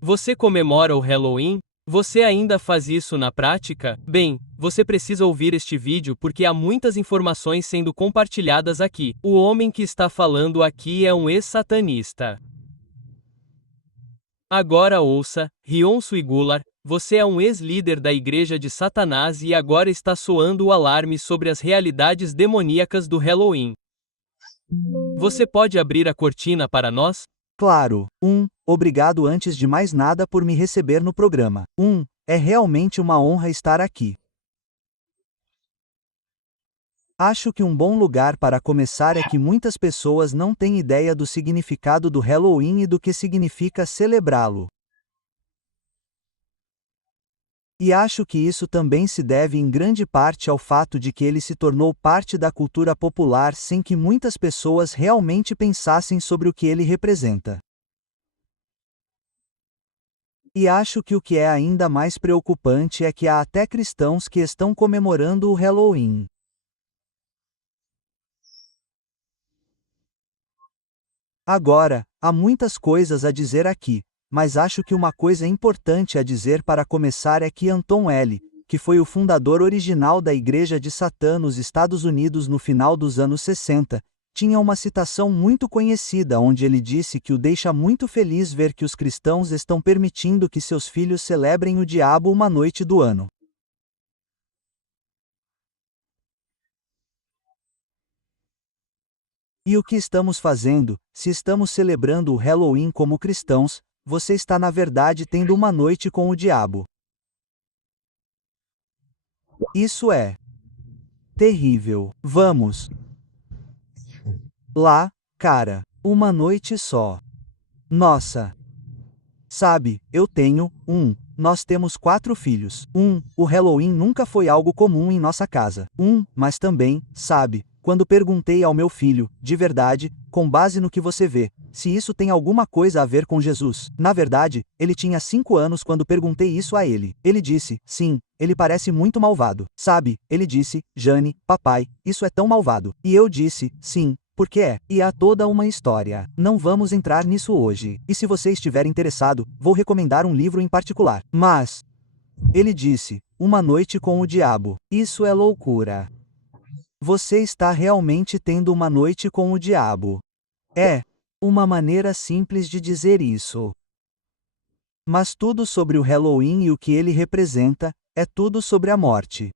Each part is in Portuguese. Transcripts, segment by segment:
Você comemora o Halloween? Você ainda faz isso na prática? Bem, você precisa ouvir este vídeo porque há muitas informações sendo compartilhadas aqui. O homem que está falando aqui é um ex-satanista. Agora ouça, Rion Suigular, você é um ex-líder da Igreja de Satanás e agora está soando o alarme sobre as realidades demoníacas do Halloween. Você pode abrir a cortina para nós? Claro. Obrigado antes de mais nada por me receber no programa. É realmente uma honra estar aqui. Acho que um bom lugar para começar é que muitas pessoas não têm ideia do significado do Halloween e do que significa celebrá-lo. E acho que isso também se deve em grande parte ao fato de que ele se tornou parte da cultura popular sem que muitas pessoas realmente pensassem sobre o que ele representa. E acho que o que é ainda mais preocupante é que há até cristãos que estão comemorando o Halloween. Agora, há muitas coisas a dizer aqui, mas acho que uma coisa importante a dizer para começar é que Anton L., que foi o fundador original da Igreja de Satã nos Estados Unidos no final dos anos 60, tinha uma citação muito conhecida onde ele disse que o deixa muito feliz ver que os cristãos estão permitindo que seus filhos celebrem o diabo uma noite do ano. E o que estamos fazendo, se estamos celebrando o Halloween como cristãos, você está na verdade tendo uma noite com o diabo. Isso é terrível. Vamos lá, cara. Uma noite só. Nossa. Sabe, nós temos 4 filhos. O Halloween nunca foi algo comum em nossa casa. Mas também, sabe, quando perguntei ao meu filho, de verdade, com base no que você vê, se isso tem alguma coisa a ver com Jesus. Na verdade, ele tinha 5 anos quando perguntei isso a ele. Ele disse, sim, ele parece muito malvado. Sabe, ele disse, Jane, papai, isso é tão malvado. E eu disse, sim. Porque é, e há toda uma história. Não vamos entrar nisso hoje. E se você estiver interessado, vou recomendar um livro em particular. Mas, ele disse, Uma Noite com o Diabo. Isso é loucura. Você está realmente tendo uma noite com o diabo. É uma maneira simples de dizer isso. Mas tudo sobre o Halloween e o que ele representa, é tudo sobre a morte.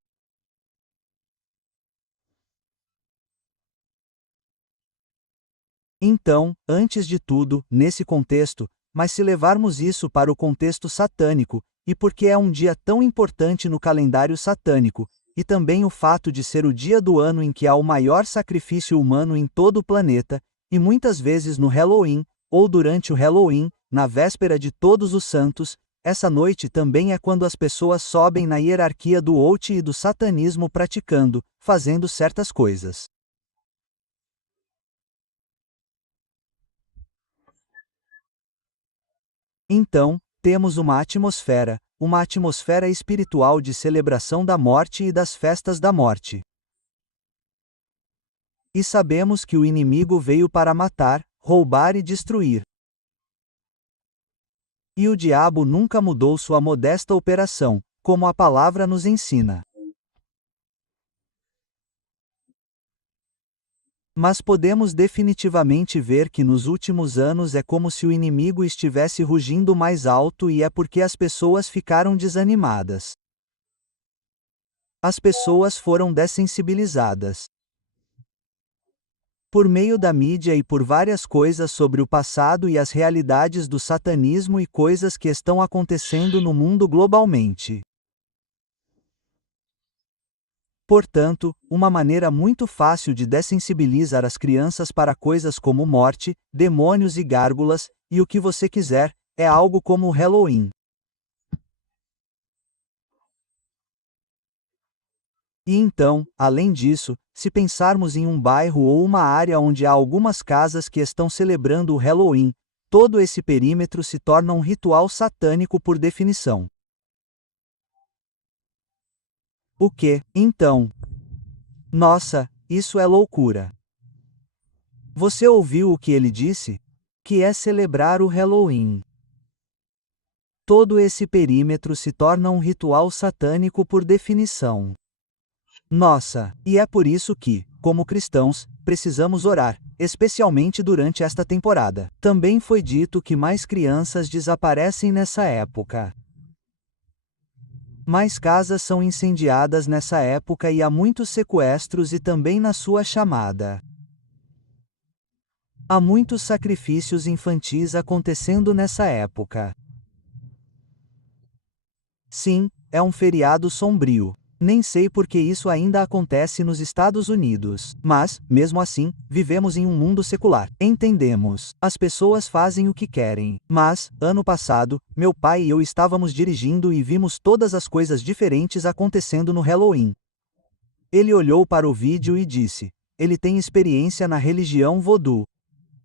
Então, antes de tudo, nesse contexto, mas se levarmos isso para o contexto satânico, e porque é um dia tão importante no calendário satânico, e também o fato de ser o dia do ano em que há o maior sacrifício humano em todo o planeta, e muitas vezes no Halloween, ou durante o Halloween, na véspera de Todos os Santos, essa noite também é quando as pessoas sobem na hierarquia do occult e do satanismo praticando, fazendo certas coisas. Então, temos uma atmosfera espiritual de celebração da morte e das festas da morte. E sabemos que o inimigo veio para matar, roubar e destruir. E o diabo nunca mudou sua modesta operação, como a palavra nos ensina. Mas podemos definitivamente ver que nos últimos anos é como se o inimigo estivesse rugindo mais alto e é porque as pessoas ficaram desanimadas. As pessoas foram dessensibilizadas. Por meio da mídia e por várias coisas sobre o passado e as realidades do satanismo e coisas que estão acontecendo no mundo globalmente. Portanto, uma maneira muito fácil de dessensibilizar as crianças para coisas como morte, demônios e gárgulas, e o que você quiser, é algo como o Halloween. E então, além disso, se pensarmos em um bairro ou uma área onde há algumas casas que estão celebrando o Halloween, todo esse perímetro se torna um ritual satânico por definição. O que, então? Nossa, isso é loucura. Você ouviu o que ele disse? Que é celebrar o Halloween. Todo esse perímetro se torna um ritual satânico por definição. Nossa, e é por isso que, como cristãos, precisamos orar, especialmente durante esta temporada. Também foi dito que mais crianças desaparecem nessa época. Mais casas são incendiadas nessa época e há muitos sequestros e também na sua chamada. Há muitos sacrifícios infantis acontecendo nessa época. Sim, é um feriado sombrio. Nem sei por que isso ainda acontece nos Estados Unidos. Mas, mesmo assim, vivemos em um mundo secular. Entendemos. As pessoas fazem o que querem. Mas, ano passado, meu pai e eu estávamos dirigindo e vimos todas as coisas diferentes acontecendo no Halloween. Ele olhou para o vídeo e disse: ele tem experiência na religião voodoo.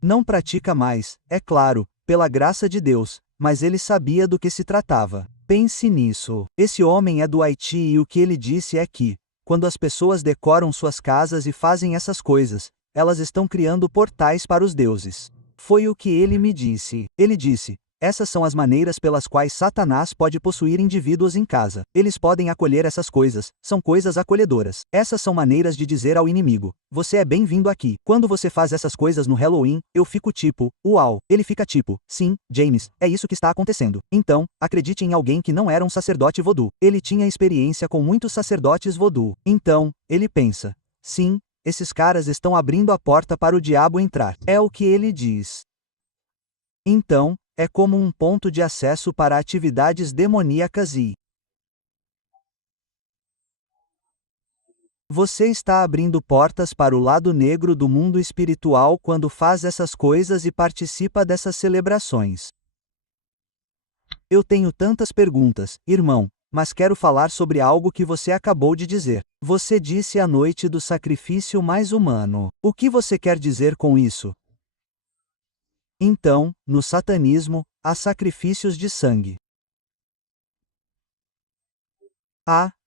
Não pratica mais, é claro, pela graça de Deus, mas ele sabia do que se tratava. Pense nisso. Esse homem é do Haiti e o que ele disse é que, quando as pessoas decoram suas casas e fazem essas coisas, elas estão criando portais para os deuses. Foi o que ele me disse. Ele disse: essas são as maneiras pelas quais Satanás pode possuir indivíduos em casa. Eles podem acolher essas coisas, são coisas acolhedoras. Essas são maneiras de dizer ao inimigo: você é bem-vindo aqui. Quando você faz essas coisas no Halloween, eu fico tipo, uau. Ele fica tipo, sim, James, é isso que está acontecendo. Então, acredite em alguém que não era um sacerdote voodoo. Ele tinha experiência com muitos sacerdotes voodoo. Então, ele pensa: sim, esses caras estão abrindo a porta para o diabo entrar. É o que ele diz. Então, é como um ponto de acesso para atividades demoníacas e você está abrindo portas para o lado negro do mundo espiritual quando faz essas coisas e participa dessas celebrações. Eu tenho tantas perguntas, irmão, mas quero falar sobre algo que você acabou de dizer. Você disse a noite do sacrifício mais humano. O que você quer dizer com isso? Então, no satanismo, há sacrifícios de sangue.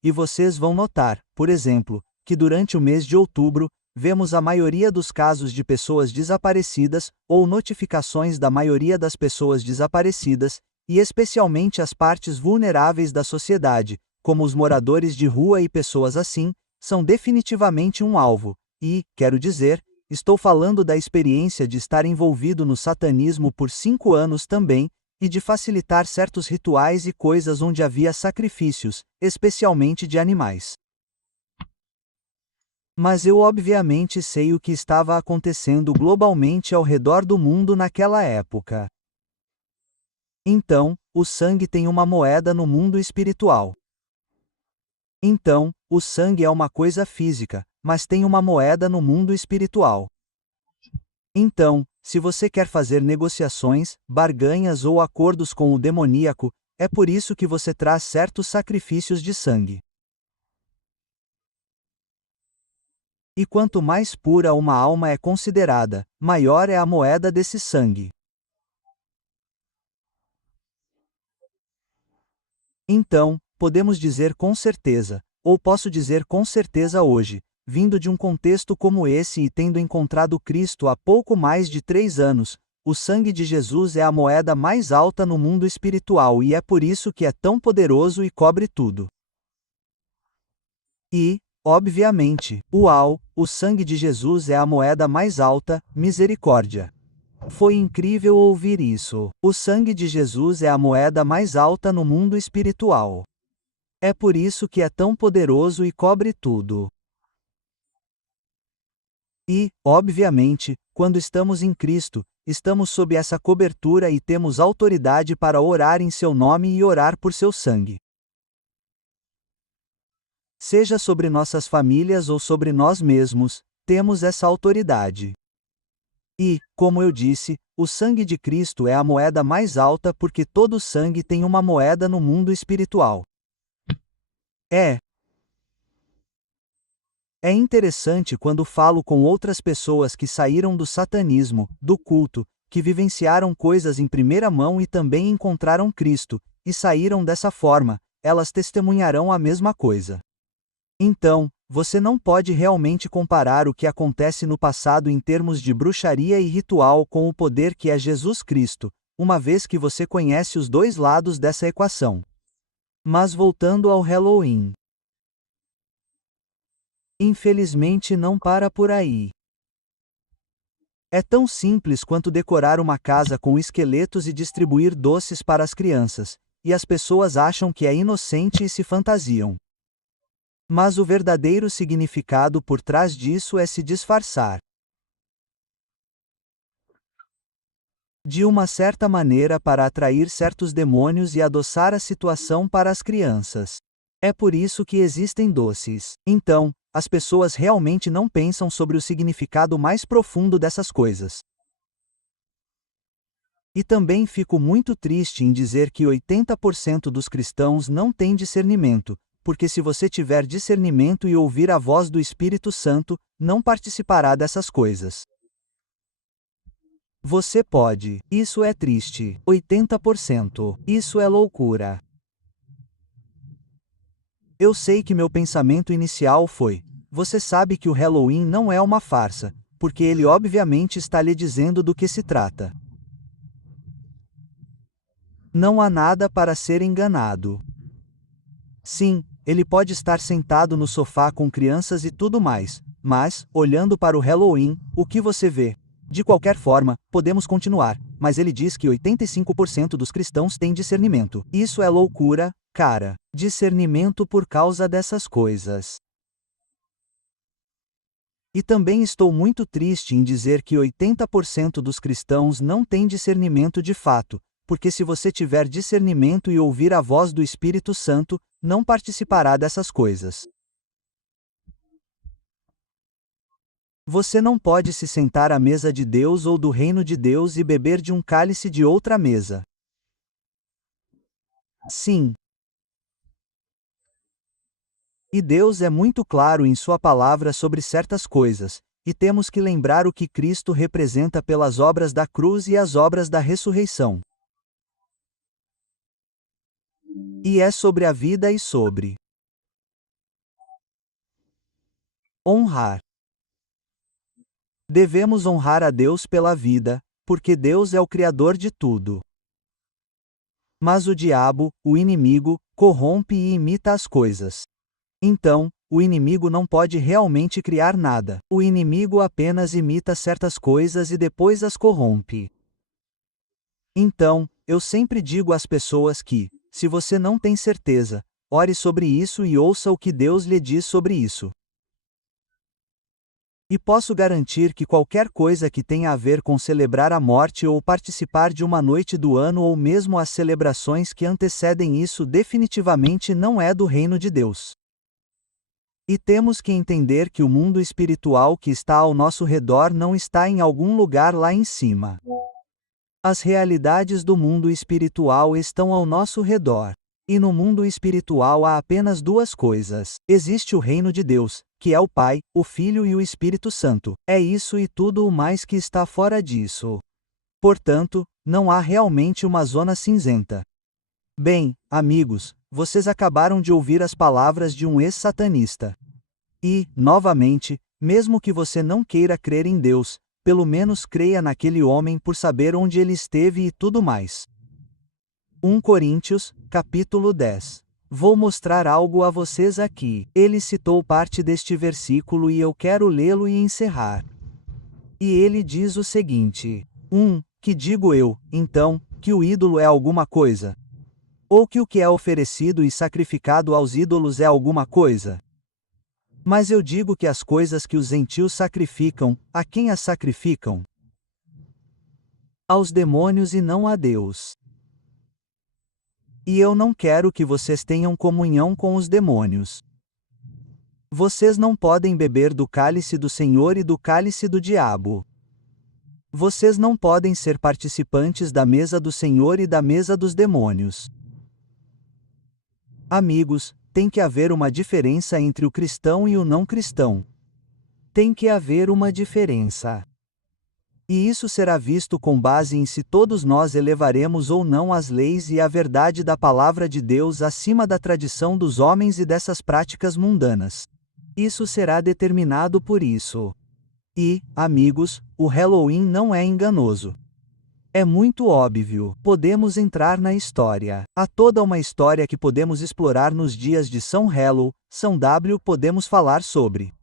E vocês vão notar, por exemplo, que durante o mês de outubro, vemos a maioria dos casos de pessoas desaparecidas, ou notificações da maioria das pessoas desaparecidas, e especialmente as partes vulneráveis da sociedade, como os moradores de rua e pessoas assim, são definitivamente um alvo, e, quero dizer, estou falando da experiência de estar envolvido no satanismo por 5 anos também, e de facilitar certos rituais e coisas onde havia sacrifícios, especialmente de animais. Mas eu obviamente sei o que estava acontecendo globalmente ao redor do mundo naquela época. Então, o sangue tem uma moeda no mundo espiritual. Então, o sangue é uma coisa física, mas tem uma moeda no mundo espiritual. Então, se você quer fazer negociações, barganhas ou acordos com o demoníaco, é por isso que você traz certos sacrifícios de sangue. E quanto mais pura uma alma é considerada, maior é a moeda desse sangue. Então, podemos dizer com certeza, ou posso dizer com certeza hoje, vindo de um contexto como esse e tendo encontrado Cristo há pouco mais de 3 anos, o sangue de Jesus é a moeda mais alta no mundo espiritual e é por isso que é tão poderoso e cobre tudo. E, obviamente, o sangue de Jesus é a moeda mais alta, misericórdia. Foi incrível ouvir isso. O sangue de Jesus é a moeda mais alta no mundo espiritual. É por isso que é tão poderoso e cobre tudo. E, obviamente, quando estamos em Cristo, estamos sob essa cobertura e temos autoridade para orar em seu nome e orar por seu sangue. Seja sobre nossas famílias ou sobre nós mesmos, temos essa autoridade. E, como eu disse, o sangue de Cristo é a moeda mais alta porque todo sangue tem uma moeda no mundo espiritual. É interessante quando falo com outras pessoas que saíram do satanismo, do culto, que vivenciaram coisas em primeira mão e também encontraram Cristo, e saíram dessa forma, elas testemunharão a mesma coisa. Então, você não pode realmente comparar o que acontece no passado em termos de bruxaria e ritual com o poder que é Jesus Cristo, uma vez que você conhece os dois lados dessa equação. Mas voltando ao Halloween. Infelizmente não para por aí. É tão simples quanto decorar uma casa com esqueletos e distribuir doces para as crianças, e as pessoas acham que é inocente e se fantasiam. Mas o verdadeiro significado por trás disso é se disfarçar. De uma certa maneira para atrair certos demônios e adoçar a situação para as crianças. É por isso que existem doces. Então, as pessoas realmente não pensam sobre o significado mais profundo dessas coisas. E também fico muito triste em dizer que 80% dos cristãos não têm discernimento, porque se você tiver discernimento e ouvir a voz do Espírito Santo, não participará dessas coisas. Você pode. Isso é triste. 80%. Isso é loucura. Eu sei que meu pensamento inicial foi: você sabe que o Halloween não é uma farsa, porque ele obviamente está lhe dizendo do que se trata. Não há nada para ser enganado. Sim, ele pode estar sentado no sofá com crianças e tudo mais, mas, olhando para o Halloween, o que você vê? De qualquer forma, podemos continuar, mas ele diz que 85% dos cristãos têm discernimento. Isso é loucura, cara. Discernimento por causa dessas coisas. E também estou muito triste em dizer que 80% dos cristãos não têm discernimento de fato, porque se você tiver discernimento e ouvir a voz do Espírito Santo, não participará dessas coisas. Você não pode se sentar à mesa de Deus ou do reino de Deus e beber de um cálice de outra mesa. Sim. E Deus é muito claro em sua palavra sobre certas coisas, e temos que lembrar o que Cristo representa pelas obras da cruz e as obras da ressurreição. E é sobre a vida e sobre honrar. Devemos honrar a Deus pela vida, porque Deus é o Criador de tudo. Mas o diabo, o inimigo, corrompe e imita as coisas. Então, o inimigo não pode realmente criar nada. O inimigo apenas imita certas coisas e depois as corrompe. Então, eu sempre digo às pessoas que, se você não tem certeza, ore sobre isso e ouça o que Deus lhe diz sobre isso. E posso garantir que qualquer coisa que tenha a ver com celebrar a morte ou participar de uma noite do ano ou mesmo as celebrações que antecedem isso definitivamente não é do reino de Deus. E temos que entender que o mundo espiritual que está ao nosso redor não está em algum lugar lá em cima. As realidades do mundo espiritual estão ao nosso redor. E no mundo espiritual há apenas duas coisas. Existe o reino de Deus, que é o Pai, o Filho e o Espírito Santo. É isso e tudo o mais que está fora disso. Portanto, não há realmente uma zona cinzenta. Bem, amigos, vocês acabaram de ouvir as palavras de um ex-satanista. E, novamente, mesmo que você não queira crer em Deus, pelo menos creia naquele homem por saber onde ele esteve e tudo mais. 1 Coríntios, capítulo 10. Vou mostrar algo a vocês aqui. Ele citou parte deste versículo e eu quero lê-lo e encerrar. E ele diz o seguinte: que digo eu, então, que o ídolo é alguma coisa? Ou que o que é oferecido e sacrificado aos ídolos é alguma coisa? Mas eu digo que as coisas que os gentios sacrificam, a quem as sacrificam? Aos demônios e não a Deus. E eu não quero que vocês tenham comunhão com os demônios. Vocês não podem beber do cálice do Senhor e do cálice do diabo. Vocês não podem ser participantes da mesa do Senhor e da mesa dos demônios. Amigos, tem que haver uma diferença entre o cristão e o não cristão. Tem que haver uma diferença. E isso será visto com base em se todos nós elevaremos ou não as leis e a verdade da palavra de Deus acima da tradição dos homens e dessas práticas mundanas. Isso será determinado por isso. E, amigos, o Halloween não é enganoso. É muito óbvio. Podemos entrar na história. Há toda uma história que podemos explorar nos dias de São Hello, São W. Podemos falar sobre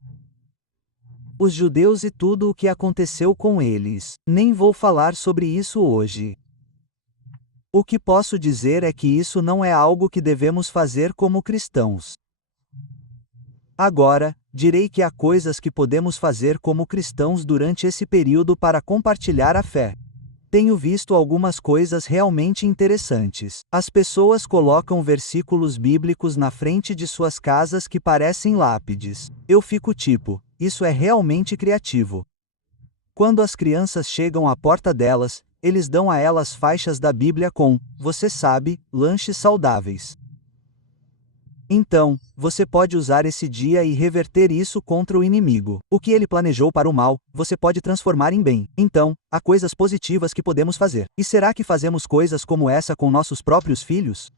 os judeus e tudo o que aconteceu com eles. Nem vou falar sobre isso hoje. O que posso dizer é que isso não é algo que devemos fazer como cristãos. Agora, direi que há coisas que podemos fazer como cristãos durante esse período para compartilhar a fé. Tenho visto algumas coisas realmente interessantes. As pessoas colocam versículos bíblicos na frente de suas casas que parecem lápides. Eu fico tipo, isso é realmente criativo. Quando as crianças chegam à porta delas, eles dão a elas faixas da Bíblia com, você sabe, lanches saudáveis. Então, você pode usar esse dia e reverter isso contra o inimigo. O que ele planejou para o mal, você pode transformar em bem. Então, há coisas positivas que podemos fazer. E será que fazemos coisas como essa com nossos próprios filhos?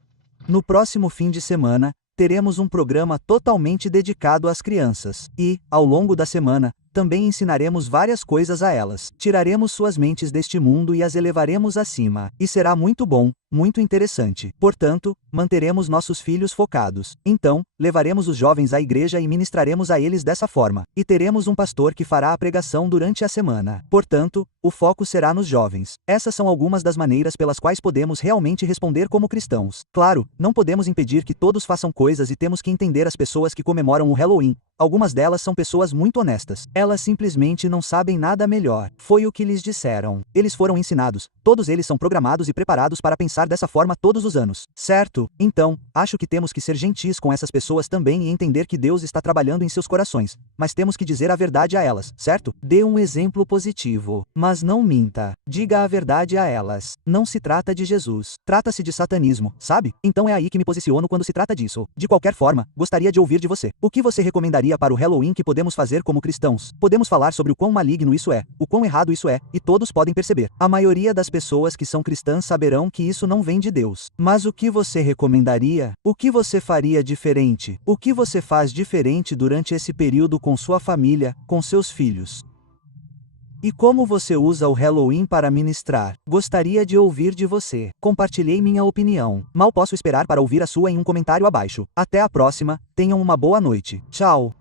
No próximo fim de semana, teremos um programa totalmente dedicado às crianças. E, ao longo da semana, também ensinaremos várias coisas a elas. Tiraremos suas mentes deste mundo e as elevaremos acima. E será muito bom, muito interessante. Portanto, manteremos nossos filhos focados. Então, levaremos os jovens à igreja e ministraremos a eles dessa forma. E teremos um pastor que fará a pregação durante a semana. Portanto, o foco será nos jovens. Essas são algumas das maneiras pelas quais podemos realmente responder como cristãos. Claro, não podemos impedir que todos façam coisas e temos que entender as pessoas que comemoram o Halloween. Algumas delas são pessoas muito honestas. Elas simplesmente não sabem nada melhor. Foi o que lhes disseram. Eles foram ensinados. Todos eles são programados e preparados para pensar dessa forma todos os anos. Certo? Então, acho que temos que ser gentis com essas pessoas também e entender que Deus está trabalhando em seus corações. Mas temos que dizer a verdade a elas, certo? Dê um exemplo positivo. Mas não minta. Diga a verdade a elas. Não se trata de Jesus. Trata-se de satanismo, sabe? Então é aí que me posiciono quando se trata disso. De qualquer forma, gostaria de ouvir de você. O que você recomendaria para o Halloween que podemos fazer como cristãos? Podemos falar sobre o quão maligno isso é, o quão errado isso é, e todos podem perceber. A maioria das pessoas que são cristãs saberão que isso não vem de Deus. Mas o que você recomendaria? O que você faria diferente? O que você faz diferente durante esse período com sua família, com seus filhos? E como você usa o Halloween para ministrar? Gostaria de ouvir de você. Compartilhei minha opinião. Mal posso esperar para ouvir a sua em um comentário abaixo. Até a próxima, tenham uma boa noite. Tchau!